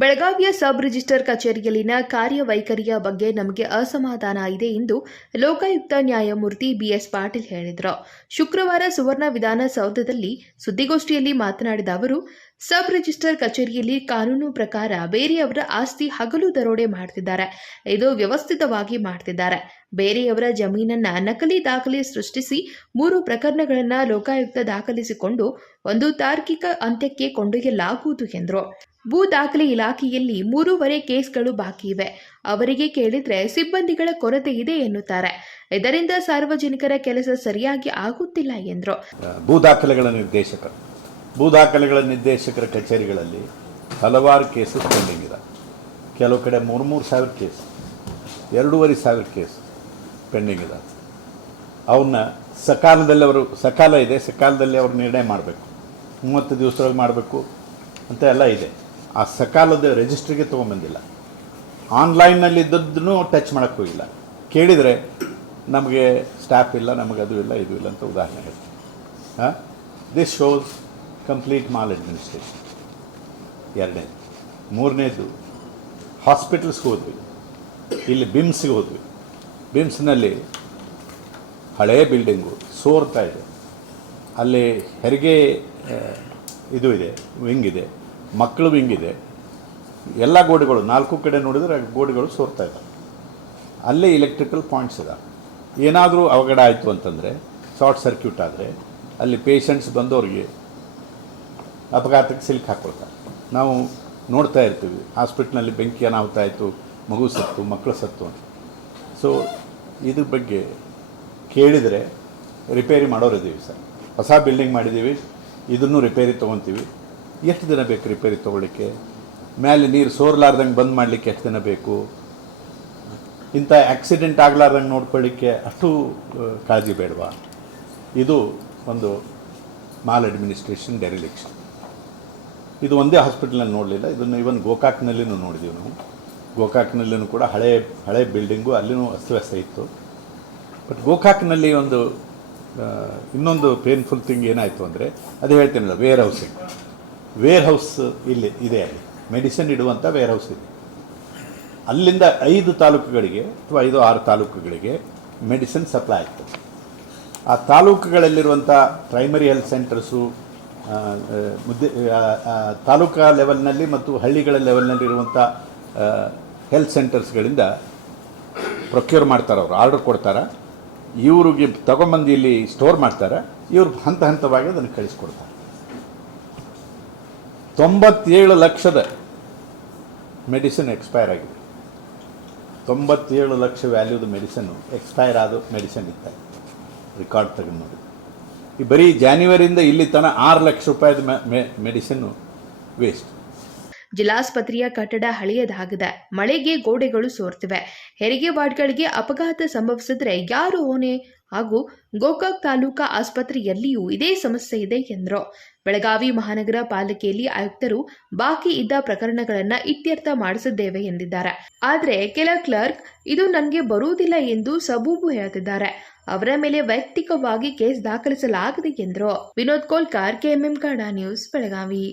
ಬೆಳಗಾವಿಯ sub register ಕಚೇರಿಯಲ್ಲಿನ ಕಾರ್ಯವೈಖರಿಯ ಬಗ್ಗೆ ನಮಗೆ ಅಸಮಾಧಾನ ಇದೆ ಎಂದು ಲೋಕಾಯುಕ್ತ ನ್ಯಾಯಮೂರ್ತಿ ಬಿಎಸ್ ಪಾಟೀಲ್ ಹೇಳಿದರು. ಶುಕ್ರವಾರ ಸುವರ್ಣ ವಿಧಾನಸೌಧದಲ್ಲಿ ಸುದ್ದಿಗೋಷ್ಠಿಯಲ್ಲಿ ಮಾತನಾಡಿದ ಅವರು, ಸಬ್ ರಿಜಿಸ್ಟರ್ ಕಚೇರಿಯಲ್ಲಿ ಕಾನೂನು ಪ್ರಕಾರ ಬೇರೆಯವರ ಆಸ್ತಿ ಹಗಲು ದರೋಡೆ ಮಾಡುತ್ತಿದ್ದಾರೆ. ಇದು ವ್ಯವಸ್ಥಿತವಾಗಿ ಮಾಡುತ್ತಿದ್ದಾರೆ. ಬೇರೆಯವರ ಜಮೀನನ್ನ ನಕಲಿ ದಾಖಲೆ ಸೃಷ್ಟಿಸಿ 3 ಪ್ರಕರಣಗಳನ್ನು ಲೋಕಾಯುಕ್ತ ದಾಖಲಿಸಿಕೊಂಡು ಒಂದು ತಾರ್ಕಿಕ ಅಂತ್ಯಕ್ಕೆ ಕೊಂಡೊಯ್ಯಲಾಗುವುದು ಎಂದರು. ಭೂ ದಾಖಲೆ ಇಲಾಖೆಯಲ್ಲಿ 3 ಕೇಸ್ಗಳು ಬಾಕಿ ಇವೆ. ಅವರಿಗೆ ಕೇಳಿದ್ರೆ ಸಿಬ್ಬಂದಿಗಳ ಕೊರತೆ ಇದೆ ಎನ್ನುತ್ತಾರೆ. ಇದರಿಂದ ಸಾರ್ವಜನಿಕರ ಕೆಲಸ ಸರಿಯಾಗಿ ಆಗುತ್ತಿಲ್ಲ ಎಂದರು. ಭೂ ದಾಖಲೆಗಳ ನಿರ್ದೇಶಕರ ಕಚೇರಿಗಳಲ್ಲಿ ಹಲವಾರು ಕೇಸಸ್ ಪೆಂಡಿಂಗ್ ಇದೆ. ಕೆಲವು ಕಡೆ 3,000 ಕೇಸ್, 2,500 ಕೇಸ್ ಪೆಂಡಿಂಗ್ ಇದೆ. ಅವನ್ನ ಸಕಾಲದಲ್ಲಿ ಅವರು ನಿರ್ಣಯ ಮಾಡಬೇಕು. 30 ದಿವಸದೊಳಗೆ ಮಾಡಬೇಕು ಅಂತ ಎಲ್ಲ ಇದೆ. ಆ ಸಕಾಲದ ರಿಜಿಸ್ಟ್ರಿಗೆ ತೊಗೊಂಬಂದಿಲ್ಲ. ಆನ್ಲೈನ್ನಲ್ಲಿ ಇದ್ದದ್ದನ್ನು ಟಚ್ ಮಾಡೋಕ್ಕೆ ಹೋಗಿಲ್ಲ. ಕೇಳಿದರೆ ನಮಗೆ ಸ್ಟಾಫ್ ಇಲ್ಲ, ನಮಗೆ ಅದು ಇಲ್ಲ, ಇದು ಇಲ್ಲ ಅಂತ ಉದಾಹರಣೆ ಹೇಳ್ತೀವಿ. This shows complete maladministration. 2ನೇದು. 3ನೇದು, ಹಾಸ್ಪಿಟಲ್ಸ್ಗೆ ಹೋದ್ವಿ. ಇಲ್ಲಿ ಬಿಮ್ಸ್ಗೆ ಹೋದ್ವಿ. ಬಿಮ್ಸ್ನಲ್ಲಿ ಹಳೆಯ ಬಿಲ್ಡಿಂಗು ಸೋರ್ತಾ ಇದೆ. ಅಲ್ಲಿ ಹೆರಿಗೆ ಇದು ಇದೆ, ವಿಂಗ್ ಇದೆ, ಮಕ್ಕಳು ವಿಂಗ್ ಇದೆ. ಎಲ್ಲ ಗೋಡೆಗಳು 4 ಕಡೆ ನೋಡಿದರೆ ಗೋಡೆಗಳು ಸೋರ್ತಾ ಇದ್ದಾವೆ. ಅಲ್ಲೇ ಇಲೆಕ್ಟ್ರಿಕಲ್ ಪಾಯಿಂಟ್ಸ್ ಇದಾವೆ. ಏನಾದರೂ ಅವಘಡ ಆಯಿತು ಅಂತಂದರೆ, ಶಾರ್ಟ್ ಸರ್ಕ್ಯೂಟ್ ಆದರೆ ಅಲ್ಲಿ ಪೇಷಂಟ್ಸ್ ಬಂದವ್ರಿಗೆ ಅಪಘಾತಕ್ಕೆ ಸಿಲುಕಿ ಹಾಕ್ಕೊಳ್ತಾರೆ. ನಾವು ನೋಡ್ತಾ ಇರ್ತೀವಿ, ಹಾಸ್ಪಿಟ್ಲ್ನಲ್ಲಿ ಬೆಂಕಿ ಅನಾಹುತ ಆಯಿತು, ಮಗು ಸತ್ತು, ಮಕ್ಕಳು ಸತ್ತು ಅಂತ. ಸೊ ಇದ್ರ ಬಗ್ಗೆ ಕೇಳಿದರೆ ರಿಪೇರಿ ಮಾಡೋರಿದ್ದೀವಿ ಸರ್. ಹೊಸ ಬಿಲ್ಡಿಂಗ್ ಮಾಡಿದ್ದೀವಿ, ಇದನ್ನು ರಿಪೇರಿ ತೊಗೊತೀವಿ. ಎಷ್ಟು ದಿನ ಬೇಕು ರಿಪೇರಿ ತೊಗೊಳ್ಳಿಕ್ಕೆ? ಮೇಲೆ ನೀರು ಸೋರ್ಲಾರ್ದಂಗೆ ಬಂದ್ ಮಾಡಲಿಕ್ಕೆ ಎಷ್ಟು ದಿನ ಬೇಕು? ಇಂಥ ಆಕ್ಸಿಡೆಂಟ್ ಆಗಲಾರ್ದಂಗೆ ನೋಡ್ಕೊಳ್ಳಿಕ್ಕೆ ಅಷ್ಟು ಕಾಳಜಿ ಬೇಡವಾ? ಇದು ಒಂದು ಮಾಲ್ ಅಡ್ಮಿನಿಸ್ಟ್ರೇಷನ್ ಡೆರಿಲಿಕ್ಷನ್. ಇದು ಒಂದೇ ಹಾಸ್ಪಿಟಲ್ನಲ್ಲಿ ನೋಡಲಿಲ್ಲ, ಇದನ್ನು ಇವನ್ ಗೋಕಾಕ್ನಲ್ಲಿನೂ ನೋಡಿದ್ದೀವಿ ನಾವು. ಗೋಕಾಕ್ನಲ್ಲಿನೂ ಕೂಡ ಹಳೆ ಬಿಲ್ಡಿಂಗು, ಅಲ್ಲಿನೂ ಅಸ್ತವ್ಯಸ್ತ ಇತ್ತು. ಬಟ್ ಗೋಕಾಕ್ನಲ್ಲಿ ಇನ್ನೊಂದು ಪೇನ್ಫುಲ್ ಥಿಂಗ್ ಏನಾಯಿತು ಅಂದರೆ, ಅದು ಹೇಳ್ತೀನಲ್ಲ, ವೇರ್ ಹೌಸ್ ಇಲ್ಲಿ ಇದೆ. ಅಲ್ಲಿ ಮೆಡಿಸಿನ್ ಇಡುವಂಥ ವೇರ್ ಹೌಸ್ ಇದೆ. ಅಲ್ಲಿಂದ 5 ತಾಲೂಕುಗಳಿಗೆ ಅಥವಾ 5-6 ತಾಲೂಕುಗಳಿಗೆ ಮೆಡಿಸಿನ್ ಸಪ್ಲೈ ಆಗ್ತದೆ. ಆ ತಾಲೂಕುಗಳಲ್ಲಿರುವಂಥ ಪ್ರೈಮರಿ ಹೆಲ್ತ್ ಸೆಂಟರ್ಸು, ತಾಲೂಕಾ ಲೆವೆಲ್ನಲ್ಲಿ ಮತ್ತು ಹಳ್ಳಿಗಳ ಲೆವೆಲ್ನಲ್ಲಿರುವಂಥ ಹೆಲ್ತ್ ಸೆಂಟರ್ಸ್ಗಳಿಂದ ಪ್ರೊಕ್ಯೂರ್ ಮಾಡ್ತಾರೆ. ಅವರು ಆರ್ಡರ್ ಕೊಡ್ತಾರೆ, ಇವ್ರಿಗೆ ತಗೊಂಬಂದು ಇಲ್ಲಿ ಸ್ಟೋರ್ ಮಾಡ್ತಾರೆ. ಇವ್ರು ಹಂತ ಹಂತವಾಗಿ ಅದನ್ನು ಕಳಿಸ್ಕೊಡ್ತಾರೆ. 97 ಲಕ್ಷದ ಮೆಡಿಸಿನ್ ಎಕ್ಸ್ಪೈರ್ ಆಗಿದೆ. 97 ಲಕ್ಷ ವ್ಯಾಲ್ಯೂದ ಮೆಡಿಸಿನ್ನು ಎಕ್ಸ್ಪೈರ್ ಆದ ಮೆಡಿಸಿನ್ ಇತ್ತು. ರೆಕಾರ್ಡ್ ತೆಗೆದು ನೋಡಿ. ಈ ಬರೀ ಜಾನ್ಯುವರಿಯಿಂದ ಇಲ್ಲಿ ತನಕ 6 ಲಕ್ಷ ರೂಪಾಯಿದ ಮೆಡಿಸಿನ್ನು ವೇಸ್ಟ್. ಜಿಲ್ಲಾಸ್ಪತ್ರೆಯ ಕಟ್ಟಡ ಹಳೆಯದಾಗಿದೆ. ಮಳೆಗೆ ಗೋಡೆಗಳು ಸೋರ್ತಿವೆ. ಹೆರಿಗೆ ವಾರ್ಡ್ಗಳಿಗೆ ಅಪಘಾತ ಸಂಭವಿಸಿದ್ರೆ ಯಾರು ಹೊಣೆ? ಹಾಗೂ ಗೋಕಾಕ್ ತಾಲೂಕಾ ಆಸ್ಪತ್ರೆಯಲ್ಲಿಯೂ ಇದೇ ಸಮಸ್ಯೆ ಇದೆ ಎಂದರು. ಬೆಳಗಾವಿ ಮಹಾನಗರ ಪಾಲಿಕೆಯಲ್ಲಿ ಆಯುಕ್ತರು ಬಾಕಿ ಇದ್ದ ಪ್ರಕರಣಗಳನ್ನು ಇತ್ಯರ್ಥ ಮಾಡಿಸಿದ್ದೇವೆ ಎಂದಿದ್ದಾರೆ. ಆದರೆ ಕೆಲ ಕ್ಲರ್ಕ್ ಇದು ನನಗೆ ಬರುವುದಿಲ್ಲ ಎಂದು ಸಬೂಬು ಹೇಳ್ತಿದ್ದಾರೆ. ಅವರ ಮೇಲೆ ವೈಯಕ್ತಿಕವಾಗಿ ಕೇಸ್ ದಾಖಲಿಸಲಾಗಿದೆ ಎಂದರು. Vinod Kolkar, KMM Kannada news, Belagavi.